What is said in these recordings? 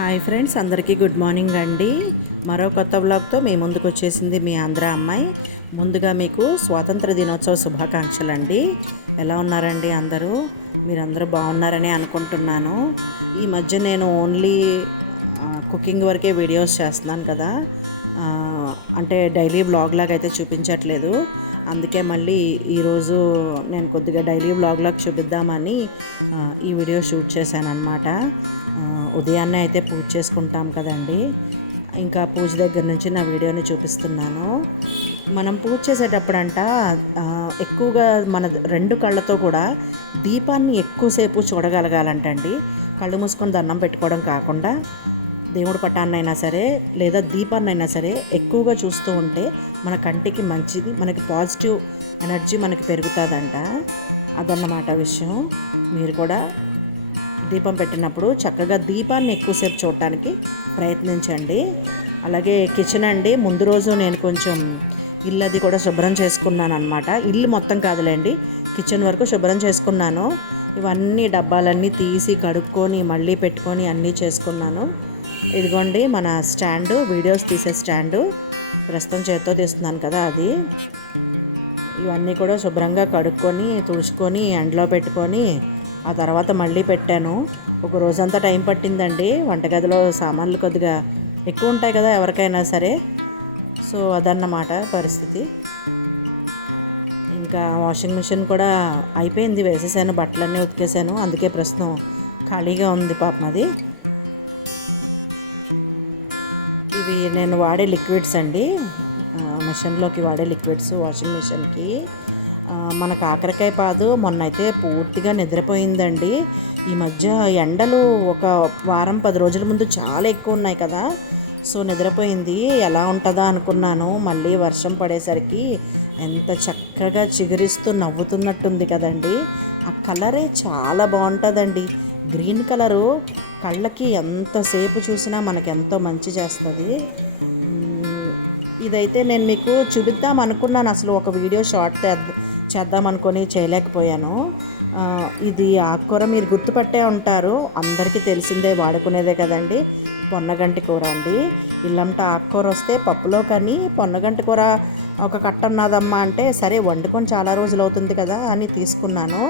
Hi friends, అందరికీ good morning అండి. మరో కొత్త బ్లాగ్తో మీ ముందుకు వచ్చేసింది మీ ఆంధ్ర అమ్మాయి. ముందుగా మీకు స్వాతంత్ర దినోత్సవ శుభాకాంక్షలు అండి. ఎలా ఉన్నారండి అందరూ? మీరందరూ బాగున్నారని అనుకుంటున్నాను. ఈ మధ్య నేను ఓన్లీ కుకింగ్ వరకే వీడియోస్ చేస్తున్నాను కదా, అంటే డైలీ బ్లాగ్ లాగా అయితే చూపించట్లేదు. అందుకే మళ్ళీ ఈరోజు నేను కొద్దిగా డైలీ బ్లాగ్ లాగా చూపిద్దామని ఈ వీడియో షూట్ చేశాను అనమాట. ఉదయాన్నే అయితే పూజ చేసుకుంటాం కదండి, ఇంకా పూజ దగ్గర నుంచి నా వీడియోని చూపిస్తున్నాను. మనం పూజ చేసేటప్పుడంట ఎక్కువగా మన రెండు కళ్ళతో కూడా దీపాన్ని ఎక్కువసేపు చూడగలగాలంటండి. కళ్ళు మూసుకొని దండం పెట్టుకోవడం కాకుండా దేవుడి పటాన్నైనా సరే లేదా దీపాన్నైనా సరే ఎక్కువగా చూస్తూ ఉంటే మన కంటికి మంచిది, మనకి పాజిటివ్ ఎనర్జీ మనకి పెరుగుతుందంట. అదన్నమాట విషయం. మీరు కూడా దీపం పెట్టినప్పుడు చక్కగా దీపాన్ని ఎక్కువసేపు చూడటానికి ప్రయత్నించండి. అలాగే కిచెన్ అండి, ముందు రోజు నేను కొంచెం ఇల్లు అది కూడా శుభ్రం చేసుకున్నాను అనమాట. ఇల్లు మొత్తం కాదులేండి, కిచెన్ వరకు శుభ్రం చేసుకున్నాను. ఇవన్నీ డబ్బాలన్నీ తీసి కడుక్కొని మళ్ళీ పెట్టుకొని అన్నీ చేసుకున్నాను. ఇదిగోండి మన స్టాండు, వీడియోస్ తీసే స్టాండు, ప్రస్తుతం చేత్తో తీస్తున్నాను కదా అది. ఇవన్నీ కూడా శుభ్రంగా కడుక్కొని తుడుచుకొని ఎండలో పెట్టుకొని ఆ తర్వాత మళ్ళీ పెట్టాను. ఒక రోజంతా టైం పట్టిందండి. వంటగదిలో సామాన్లు కొద్దిగా ఎక్కువ ఉంటాయి కదా ఎవరికైనా సరే. సో అదన్నమాట పరిస్థితి. ఇంకా వాషింగ్ మిషన్ కూడా అయిపోయింది, వేసేసాను, బట్టలన్నీ ఉతికేసాను. అందుకే ప్రస్తుతం ఖాళీగా ఉంది పాపం అది. ఇవి నేను వాడే లిక్విడ్స్ అండి, మిషన్లోకి వాడే లిక్విడ్స్ వాషింగ్ మిషన్కి. మన కాకరకాయ పాదు మొన్న అయితే పూర్తిగా నిద్రపోయిందండి. ఈ మధ్య ఎండలు ఒక వారం 10 రోజుల ముందు చాలా ఎక్కువ ఉన్నాయి కదా, సో నిద్రపోయింది. ఎలా ఉంటుందా అనుకున్నాను. మళ్ళీ వర్షం పడేసరికి ఎంత చక్కగా చిగురిస్తూ నవ్వుతున్నట్టుంది కదండి. ఆ కలరే చాలా బాగుంటుందండి. గ్రీన్ కలరు కళ్ళకి ఎంతసేపు చూసినా మనకి ఎంతో మంచి చేస్తుంది. ఇదైతే నేను మీకు చూపిద్దాం అనుకున్నాను, అసలు ఒక వీడియో షార్ట్ చేద్దాం అనుకొని చేయలేకపోయాను. ఇది ఆకుకూర మీరు గుర్తుపట్టే ఉంటారు, అందరికీ తెలిసిందే, వాడుకునేదే కదండి. పొన్నగంటి కూర అండి. ఇల్లంతా ఆకుకూర వస్తే పప్పులో కానీ పొన్నగంటి కూర ఒక కట్ట ఉన్నదమ్మా అంటే సరే వండుకొని చాలా రోజులు అవుతుంది కదా అని తీసుకున్నాను.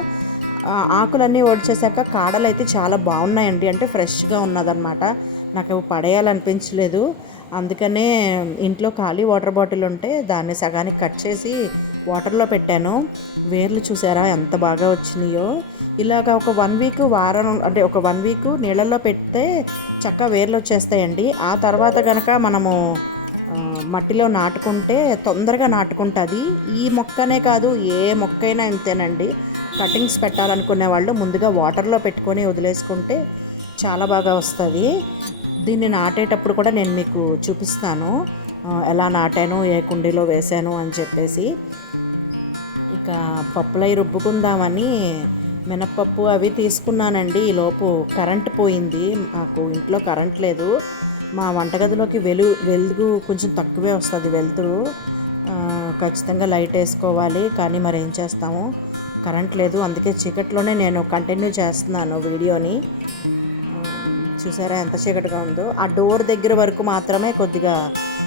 ఆకులన్నీ ఒడిచేసాక కాడలు అయితే చాలా బాగున్నాయండి, అంటే ఫ్రెష్గా ఉన్నదన్నమాట. నాకు పడేయాలనిపించలేదు. అందుకనే ఇంట్లో ఖాళీ వాటర్ బాటిల్ ఉంటే దాన్ని సగానికి కట్ చేసి వాటర్లో పెట్టాను. వేర్లు చూసారా ఎంత బాగా వచ్చినాయో. ఇలాగ ఒక 1 వీక్ వారం, అంటే ఒక 1 వీక్ నీళ్ళల్లో పెడితే చక్కగా వేర్లు వచ్చేస్తాయండి. ఆ తర్వాత కనుక మనము మట్టిలో నాటుకుంటే తొందరగా నాటుకుంటుంది. ఈ మొక్కనే కాదు, ఏ మొక్కైనా ఇంతేనండి. కటింగ్స్ పెట్టాలనుకునే వాళ్ళు ముందుగా వాటర్లో పెట్టుకొని వదిలేసుకుంటే చాలా బాగా వస్తుంది. దీన్ని నాటేటప్పుడు కూడా నేను మీకు చూపిస్తాను ఎలా నాటాను, ఏ కుండీలో వేసాను అని చెప్పేసి. ఇక పప్పులై రుబ్బుకుందామని మినప్పప్పు అవి తీసుకున్నానండి. ఈలోపు కరెంట్ పోయింది. మాకు ఇంట్లో కరెంట్ లేదు. మా వంటగదిలోకి వెలుగు కొంచెం తక్కువే వస్తుంది, వెలుతురు. ఖచ్చితంగా లైట్ వేసుకోవాలి, కానీ మరి ఏం చేస్తాము, కరెంట్ లేదు. అందుకే చీకట్లోనే నేను కంటిన్యూ చేస్తున్నాను వీడియోని. చూసారా ఎంత చీకటిగా ఉందో. ఆ డోర్ దగ్గర వరకు మాత్రమే కొద్దిగా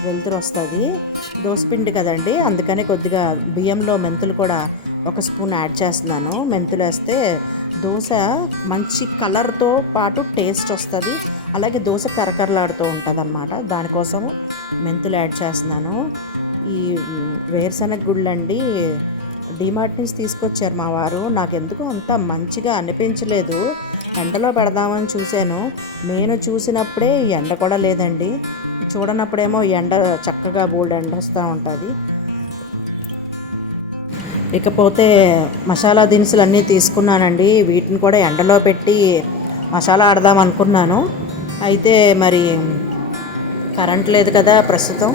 వెలుతురు వస్తుంది. దోసపిండి కదండి, అందుకని కొద్దిగా బియ్యంలో మెంతులు కూడా 1 స్పూన్ యాడ్ చేస్తున్నాను. మెంతులు వేస్తే దోశ మంచి కలర్తో పాటు టేస్ట్ వస్తుంది, అలాగే దోశ కరకరలాడుతూ ఉంటుంది అన్నమాట. దానికోసం మెంతులు యాడ్ చేస్తున్నాను. ఈ వేరుశనగ గుళ్ళండి డిమార్ట్ నుంచి తీసుకొచ్చారు మా వారు. నాకు ఎందుకో అంత మంచిగా అనిపించలేదు. ఎండలో పెడదామని చూశాను. నేను చూసినప్పుడే ఎండ కూడా లేదండి, చూడనప్పుడేమో ఎండ చక్కగా బోల్డ్ ఎండ వస్తూ ఉంటుంది. ఇకపోతే మసాలా దినుసులు అన్నీ తీసుకున్నానండి. వీటిని కూడా ఎండలో పెట్టి మసాలా ఆడదాం అనుకున్నాను. అయితే మరి కరెంట్ లేదు కదా ప్రస్తుతం.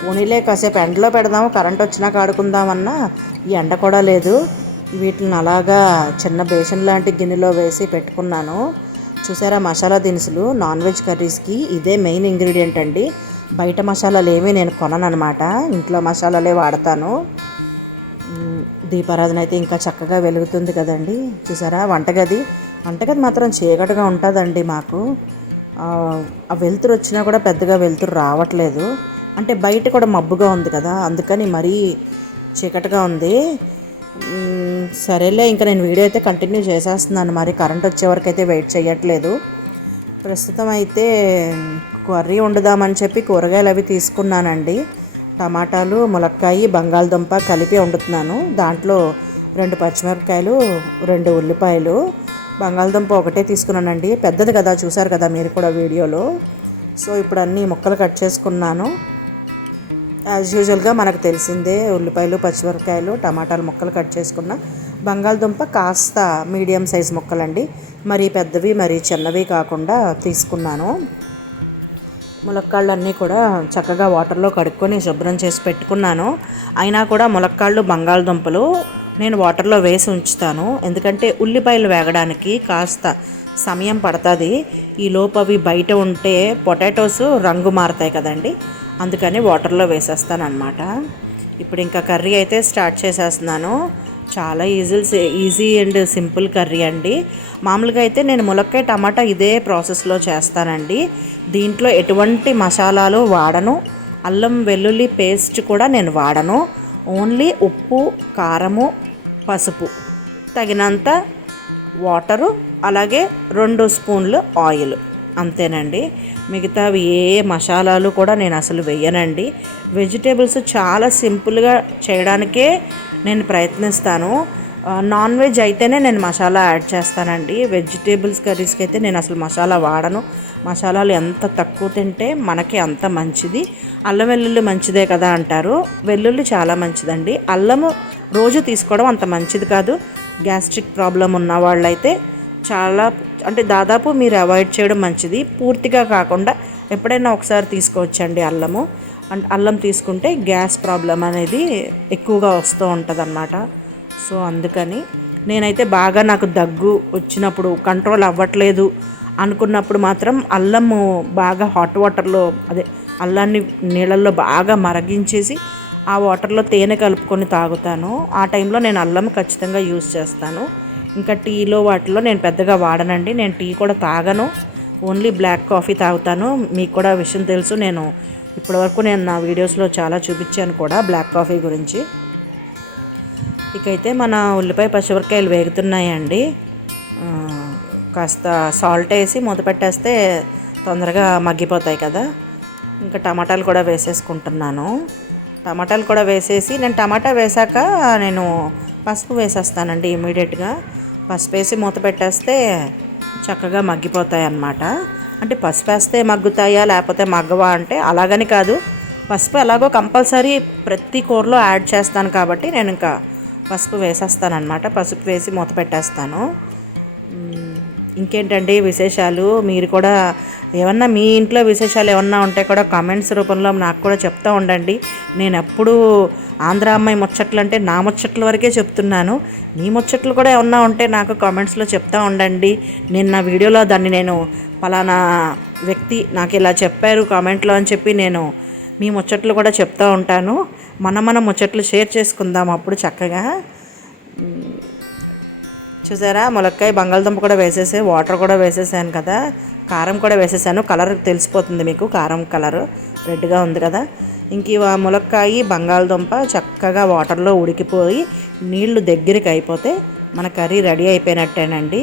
పోనీలే కాసేపు ఎండలో పెడదాము, కరెంట్ వచ్చినాక ఆడుకుందామన్నా ఈ ఎండ కూడా లేదు. వీటిని అలాగా చిన్న బేషన్ లాంటి గిన్నెలో వేసి పెట్టుకున్నాను. చూసారా మసాలా దినుసులు నాన్ వెజ్ కర్రీస్కి ఇదే మెయిన్ ఇంగ్రీడియంట్ అండి. బయట మసాలాలు ఏమీ నేను కొనను అనమాట, ఇంట్లో మసాలాలే వాడతాను. దీపారాధన అయితే ఇంకా చక్కగా వెలుగుతుంది కదండి. చూసారా వంటగది వంటగది మాత్రం చీకటిగా ఉంటుందండి మాకు. ఆ వెలుతురు వచ్చినా కూడా పెద్దగా వెలుతురు రావట్లేదు. అంటే బయట కూడా మబ్బుగా ఉంది కదా, అందుకని మరీ చీకటిగా ఉంది. సరేలే, ఇంకా నేను వీడియో అయితే కంటిన్యూ చేసేస్తున్నాను. మరి కరెంట్ వచ్చే వరకు అయితే వెయిట్ చేయట్లేదు. ప్రస్తుతం అయితే కర్రీ వండుదామని చెప్పి కూరగాయలు అవి తీసుకున్నానండి. టమాటాలు, ములక్కాయ, బంగాళదుంప కలిపి వండుతున్నాను. దాంట్లో 2 పచ్చిమిరపకాయలు, 2 ఉల్లిపాయలు, బంగాళదుంప ఒకటే తీసుకున్నానండి. పెద్దది కదా, చూసారు కదా మీరు కూడా వీడియోలో. సో ఇప్పుడు అన్నీ ముక్కలు కట్ చేసుకున్నాను. యాజ్ యూజువల్గా మనకు తెలిసిందే, ఉల్లిపాయలు, పచ్చిమిరపకాయలు, టమాటాలు ముక్కలు కట్ చేసుకున్న. బంగాళదుంప కాస్త మీడియం సైజ్ ముక్కలండి, మరీ పెద్దవి మరీ చిన్నవి కాకుండా తీసుకున్నాను. ములక్కాళ్ళు అన్నీ కూడా చక్కగా వాటర్లో కడుక్కొని శుభ్రం చేసి పెట్టుకున్నాను. అయినా కూడా ములక్కాళ్ళు, బంగాళదుంపలు నేను వాటర్లో వేసి ఉంచుతాను. ఎందుకంటే ఉల్లిపాయలు వేగడానికి కాస్త సమయం పడుతుంది. ఈ లోపు అవి బయట ఉంటే పొటాటోస్ రంగు మారుతాయి కదండి, అందుకని వాటర్లో వేసేస్తాను అన్నమాట. ఇప్పుడు ఇంకా కర్రీ అయితే స్టార్ట్ చేసేస్తున్నాను. చాలా ఈజీ అండ్ సింపుల్ కర్రీ అండి. మామూలుగా అయితే నేను ములక్కాయ టమాటా ఇదే ప్రాసెస్లో చేస్తానండి. దీంట్లో ఎటువంటి మసాలాలు వాడను. అల్లం వెల్లుల్లి పేస్ట్ కూడా నేను వాడను. ఓన్లీ ఉప్పు, కారము, పసుపు, తగినంత వాటరు, అలాగే 2 స్పూన్లు ఆయిల్, అంతేనండి. మిగతావి ఏ మసాలాలు కూడా నేను అసలు వేయనండి. వెజిటేబుల్స్ చాలా సింపుల్గా చేయడానికే నేను ప్రయత్నిస్తాను. నాన్ వెజ్ అయితేనే నేను మసాలా యాడ్ చేస్తానండి. వెజిటేబుల్స్ కర్రీస్కి అయితే నేను అసలు మసాలా వాడను. మసాలాలు ఎంత తక్కువ తింటే మనకి అంత మంచిది. అల్లం వెల్లుల్లి మంచిదే కదా అంటారు. వెల్లుల్లి చాలా మంచిదండి. అల్లము రోజు తీసుకోవడం అంత మంచిది కాదు. గ్యాస్ట్రిక్ ప్రాబ్లం ఉన్న వాళ్ళైతే చాలా, అంటే దాదాపు మీరు అవాయిడ్ చేయడం మంచిది. పూర్తిగా కాకుండా ఎప్పుడైనా ఒకసారి తీసుకోవచ్చండి అల్లము. అల్లం తీసుకుంటే గ్యాస్ ప్రాబ్లం అనేది ఎక్కువగా వస్తూ ఉంటుంది అన్నమాట. సో అందుకని నేనైతే బాగా నాకు దగ్గు వచ్చినప్పుడు, కంట్రోల్ అవ్వట్లేదు అనుకున్నప్పుడు మాత్రం అల్లము బాగా హాట్ వాటర్లో, అల్లాన్ని నీళ్ళల్లో బాగా మరిగించేసి ఆ వాటర్లో తేనె కలుపుకొని తాగుతాను. ఆ టైంలో నేను అల్లం ఖచ్చితంగా యూజ్ చేస్తాను. ఇంకా టీలో వాటిలో నేను పెద్దగా వాడనండి. నేను టీ కూడా తాగను, ఓన్లీ బ్లాక్ కాఫీ తాగుతాను. మీకు కూడా విషయం తెలుసు, నేను ఇప్పటివరకు నా వీడియోస్లో చాలా చూపించాను కూడా బ్లాక్ కాఫీ గురించి. ఇకైతే మన ఉల్లిపాయ పచ్చిమిరపకాయలు వేగుతున్నాయండి. కాస్త సాల్ట్ వేసి మూత పెట్టేస్తే తొందరగా మగ్గిపోతాయి కదా. ఇంకా టమాటాలు కూడా వేసేసుకుంటున్నాను. టమాటాలు కూడా వేసేసి, నేను టమాటా వేసాక నేను పసుపు వేసేస్తానండి ఇమీడియట్గా. పసుపు వేసి మూత పెట్టేస్తే చక్కగా మగ్గిపోతాయి అన్నమాట. అంటే పసుపు వేస్తే మగ్గుతాయా లేకపోతే మగ్గవా అంటే అలాగని కాదు. పసుపు ఎలాగో కంపల్సరీ ప్రతి కూరలో యాడ్ చేస్తాను కాబట్టి నేను ఇంకా పసుపు వేసేస్తానమాట. పసుపు వేసి మూత పెట్టేస్తాను. ఇంకేంటండి విశేషాలు? మీరు కూడా ఏమన్నా మీ ఇంట్లో విశేషాలు ఏమన్నా ఉంటే కూడా కామెంట్స్ రూపంలో నాకు కూడా చెప్తూ ఉండండి. నేను ఎప్పుడు ఆంధ్ర అమ్మాయి ముచ్చట్లు అంటే నా ముచ్చట్ల వరకే చెప్తున్నాను. మీ ముచ్చట్లు కూడా ఏమన్నా ఉంటే నాకు కామెంట్స్లో చెప్తూ ఉండండి. నేను నా వీడియోలో దాన్ని నేను పలానా వ్యక్తి నాకు ఇలా చెప్పారు కామెంట్లో అని చెప్పి నేను మీ ముచ్చట్లు కూడా చెప్తూ ఉంటాను. మన ముచ్చట్లు షేర్ చేసుకుందాం అప్పుడు చక్కగా. చూసారా, ములక్కాయ బంగాళదుంప కూడా వేసేసి వాటర్ కూడా వేసేసాను కదా, కారం కూడా వేసేసాను. కలర్ తెలిసిపోతుంది మీకు, కారం కలర్ రెడ్గా ఉంది కదా. ఇంక ములక్కాయ బంగాళదుంప చక్కగా వాటర్లో ఉడికిపోయి నీళ్లు దగ్గరికి అయిపోతే మన కర్రీ రెడీ అయిపోయినట్టేనండి.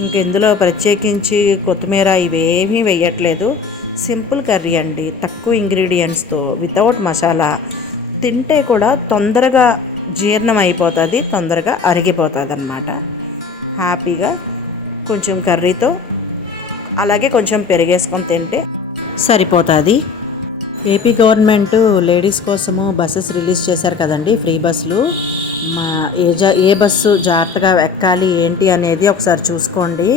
ఇంక ఇందులో ప్రత్యేకించి కొత్తిమీర ఇవేమీ వేయట్లేదు. సింపుల్ కర్రీ అండి, తక్కువ ఇంగ్రీడియంట్స్తో, వితౌట్ మసాలా. తింటే కూడా తొందరగా జీర్ణం అయిపోతుంది, తొందరగా అరిగిపోతుంది అన్నమాట. హ్యాపీగా కొంచెం కర్రీతో అలాగే కొంచెం పెరిగేసుకొని తింటే సరిపోతుంది. ఏపీ గవర్నమెంట్ లేడీస్ కోసము బస్సెస్ రిలీజ్ చేశారు కదండి, ఫ్రీ బస్సులు. ఏ బస్సు జాగ్రత్తగా ఎక్కాలి ఏంటి అనేది ఒకసారి చూసుకోండి.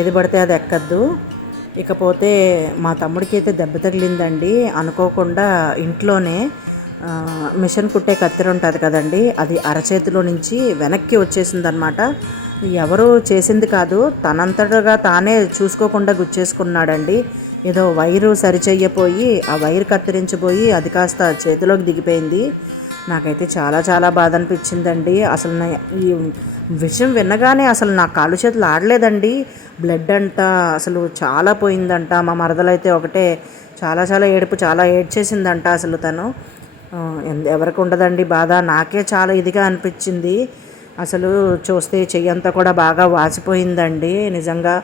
ఏది పడితే అది ఎక్కద్దు. ఇకపోతే మా తమ్ముడికి అయితే దెబ్బ తగిలిందండి. అనుకోకుండా ఇంట్లోనే మిషన్ కుట్టే కత్తెర ఉంటుంది కదండి, అది అరచేతిలో నుంచి వెనక్కి వచ్చేసిందనమాట. ఎవరు చేసింది కాదు, తనంతటగా తానే చూసుకోకుండా గుచ్చేసుకున్నాడండి. ఏదో వైరు సరిచెయ్యపోయి ఆ వైరు కత్తిరించిపోయి అది కాస్త చేతిలోకి దిగిపోయింది. నాకైతే చాలా చాలా బాధ అనిపించిందండి. అసలు ఈ విషయం వినగానే అసలు నా కాళ్ళు చేతులు ఆడలేదండి. బ్లడ్ అంట అసలు చాలా పోయిందంట. మా మరదలైతే ఒకటే చాలా చాలా ఏడుపు, చాలా ఏడ్చేసిందంట. అసలు తను ఎవరికి ఉండదండి బాధ. నాకే చాలా ఇదిగా అనిపించింది. అసలు చూస్తే చెయ్యంతా కూడా బాగా వాసిపోయిందండి. నిజంగా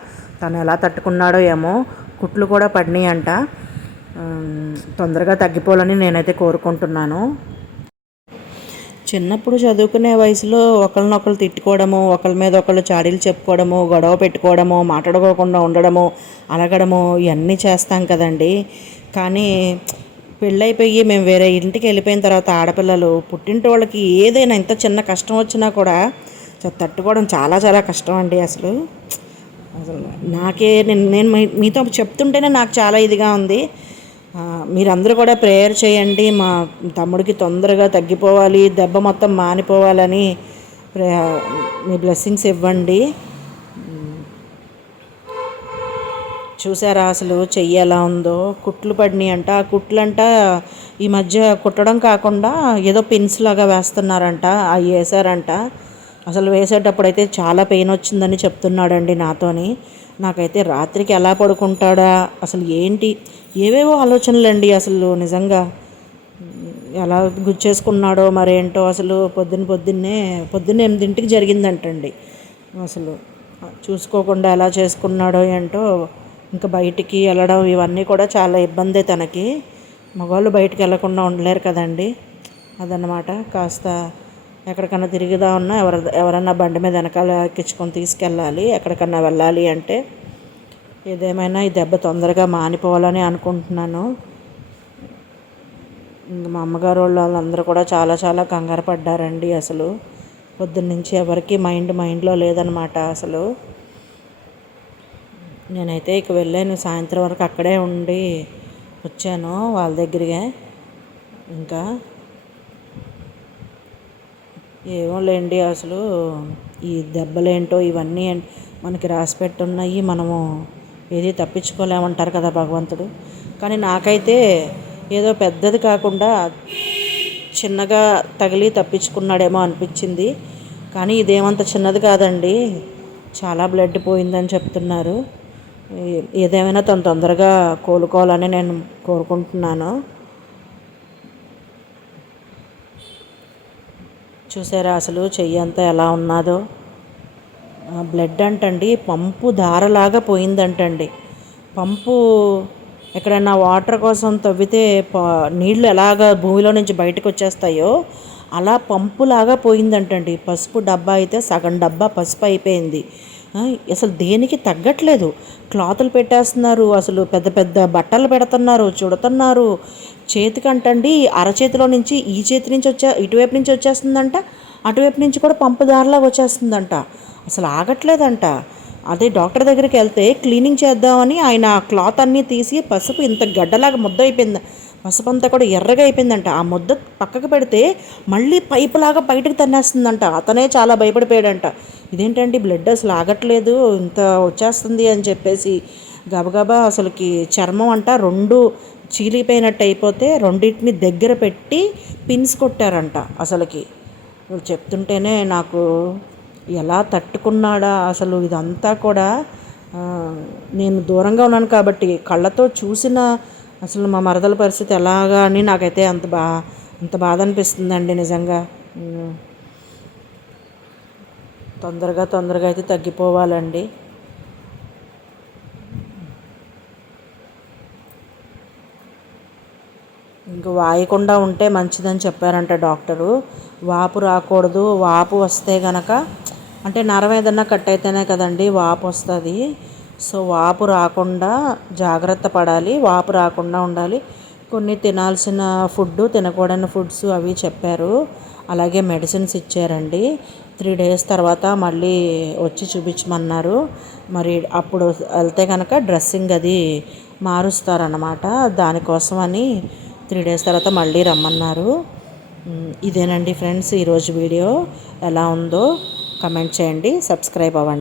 తను ఎలా తట్టుకున్నాడో ఏమో. కుట్లు కూడా పడినాయి అంట. తొందరగా తగ్గిపోవాలని నేనైతే కోరుకుంటున్నాను. చిన్నప్పుడు చదువుకునే వయసులో ఒకరినొకరు తిట్టుకోవడము, ఒకరి మీద ఒకళ్ళు చాడీలు చెప్పుకోవడము, గొడవ పెట్టుకోవడము, మాట్లాడుకోకుండా ఉండడము, అలగడము ఇవన్నీ చేస్తాం కదండి. కానీ పెళ్ళైపోయి మేము వేరే ఇంటికి వెళ్ళిపోయిన తర్వాత ఆడపిల్లలు పుట్టింటి వాళ్ళకి ఏదైనా ఇంత చిన్న కష్టం వచ్చినా కూడా తట్టుకోవడం చాలా చాలా కష్టం అండి. అసలు నాకే నేను మీతో చెప్తుంటేనే నాకు చాలా ఇదిగా ఉంది. మీరందరూ కూడా ప్రేయర్ చేయండి. మా తమ్ముడికి తొందరగా తగ్గిపోవాలి, దెబ్బ మొత్తం మానిపోవాలని మీ బ్లెస్సింగ్స్ ఇవ్వండి. చూసారా అసలు చెయ్యి ఎలా ఉందో, కుట్లు పడినాయి అంట. ఆ కుట్లంట ఈ మధ్య కుట్టడం కాకుండా ఏదో పిన్స్ లాగా వేస్తున్నారంట, అవి వేసారంట. అసలు వేసేటప్పుడు అయితే చాలా పెయిన్ వచ్చిందని చెప్తున్నాడండి నాతోని. నాకైతే రాత్రికి ఎలా పడుకుంటాడా అసలు ఏంటి ఏవేవో ఆలోచనలండి. అసలు నిజంగా ఎలా గుచ్చేసుకున్నాడో మరేంటో. అసలు పొద్దున్నే 8ంటికి జరిగిందంటండి. అసలు చూసుకోకుండా ఎలా చేసుకున్నాడో ఏంటో. ఇంకా బయటికి వెళ్ళడం ఇవన్నీ కూడా చాలా ఇబ్బందే తనకి. మగవాళ్ళు బయటికి వెళ్ళకుండా ఉండలేరు కదండి. అదన్నమాట. కాస్త ఎక్కడికన్నా తిరిగిదా ఉన్నా ఎవరన్నా బండి మీద వెనకాల ఎక్కించుకొని తీసుకెళ్ళాలి ఎక్కడికన్నా వెళ్ళాలి అంటే. ఏదేమైనా ఈ దెబ్బ తొందరగా మానిపోవాలని అనుకుంటున్నాను. మా అమ్మగారు వాళ్ళందరూ కూడా చాలా చాలా కంగారు పడ్డారండి. అసలు పొద్దున్నుంచి ఎవరికి మైండ్లో లేదనమాట. అసలు నేనైతే ఇక వెళ్ళాను, సాయంత్రం వరకు అక్కడే ఉండి వచ్చాను వాళ్ళ దగ్గరగా. ఇంకా ఏమో లేండి. అసలు ఈ దెబ్బలేంటో ఇవన్నీ మనకి రాసి పెట్టున్నాయి, మనము ఏది తప్పించుకోలేమంటారు కదా భగవంతుడు. కానీ నాకైతే ఏదో పెద్దది కాకుండా చిన్నగా తగిలి తప్పించుకున్నాడేమో అనిపించింది. కానీ ఇదేమంత చిన్నది కాదండి, చాలా బ్లడ్ పోయిందని చెప్తున్నారు. ఏదేమైనా తను తొందరగా కోలుకోవాలని నేను కోరుకుంటున్నాను. చూసారా అసలు చెయ్యి అంతా ఎలా ఉన్నదో. బ్లడ్ అంటండి పంపు దారలాగా పోయిందంటండి. పంపు ఎక్కడైనా వాటర్ కోసం తవ్వితే నీళ్ళు ఎలాగ భూమిలో నుంచి బయటకు వచ్చేస్తాయో అలా పంపులాగా పోయిందంటండి. పసుపు డబ్బా అయితే సగం డబ్బా పసుపు అయిపోయింది. అసలు దేనికి తగ్గట్లేదు. క్లాతులు పెట్టేస్తున్నారు, అసలు పెద్ద పెద్ద బట్టలు పెడుతున్నారు, చుడుతున్నారు. చేతికంటండి అరచేతిలో నుంచి ఈ చేతి నుంచి ఇటువైపు నుంచి వచ్చేస్తుందంట, అటువైపు నుంచి కూడా పంపు దారిలాగా వచ్చేస్తుందంట. అసలు ఆగట్లేదంట. అదే డాక్టర్ దగ్గరికి వెళ్తే క్లీనింగ్ చేద్దామని ఆయన క్లాత్ అన్నీ తీసి పసుపు ఇంత గడ్డలాగా ముద్ద అయిపోయింది, పసుపు అంతా కూడా ఎర్రగా అయిపోయిందంట. ఆ ముద్ద పక్కకు పెడితే మళ్ళీ పైపులాగా బయటకు తన్నేస్తుందంట. అతనే చాలా భయపడిపోయాడంట. ఇదేంటండి బ్లడ్ అసలు ఆగట్లేదు, ఇంత వచ్చేస్తుంది అని చెప్పేసి గబగబా అసలుకి చర్మం అంట 2 చీలిపోయినట్టు అయిపోతే రెండింటిని దగ్గర పెట్టి పిన్స్ కొట్టారంట. అసలుకి చెప్తుంటేనే నాకు ఎలా తట్టుకున్నాడా అసలు. ఇదంతా కూడా నేను దూరంగా ఉన్నాను కాబట్టి కళ్ళతో చూసిన అసలు మా మరదల పరిస్థితి ఎలాగా అని నాకైతే అంత బాధ అనిపిస్తుందండి నిజంగా. తొందరగా అయితే తగ్గిపోవాలండి. ఇంక వాయకుండా ఉంటే మంచిదని చెప్పారంట డాక్టరు. వాపు రాకూడదు. వాపు వస్తే గనక అంటే నరం ఏదన్నా కట్ అయితేనే కదండి వాపు వస్తుంది. సో వాపు రాకుండా జాగ్రత్త పడాలి, వాపు రాకుండా ఉండాలి. కొన్ని తినాల్సిన ఫుడ్, తినకూడని ఫుడ్స్ అవి చెప్పారు. అలాగే మెడిసిన్స్ ఇచ్చారండి. 3 days తర్వాత మళ్ళీ వచ్చి చూపించమన్నారు. మరి అప్పుడు వెళ్తే కనుక డ్రెస్సింగ్ అది మారుస్తారన్నమాట. దానికోసమని 3 days తర్వాత మళ్ళీ రమ్మన్నారు. ఇదేనండి ఫ్రెండ్స్ ఈరోజు వీడియో. ఎలా ఉందో కమెంట్ చేయండి, సబ్స్క్రైబ్ అవ్వండి.